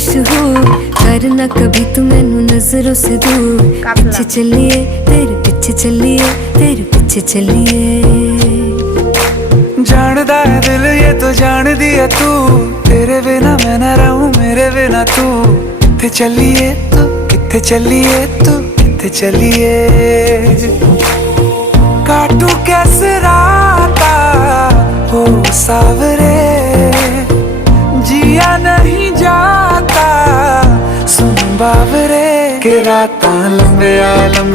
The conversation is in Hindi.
मशहूर, करना कभी तू मैनू नजरों से दूर। पीछे चलिए तेरे पीछे चलिए, तेरे पीछे चलिए। जानदा है दिल ये तो जान दिया तू, तेरे बिना मैं ना रहूं मेरे बिना तू। किथे चलिए तू, किथे चलिए तू, किथे चलिए। काटू कैसे राता हो सावरे, जिया नहीं जाता सुन बावरे। के राता लंबे आ लंबे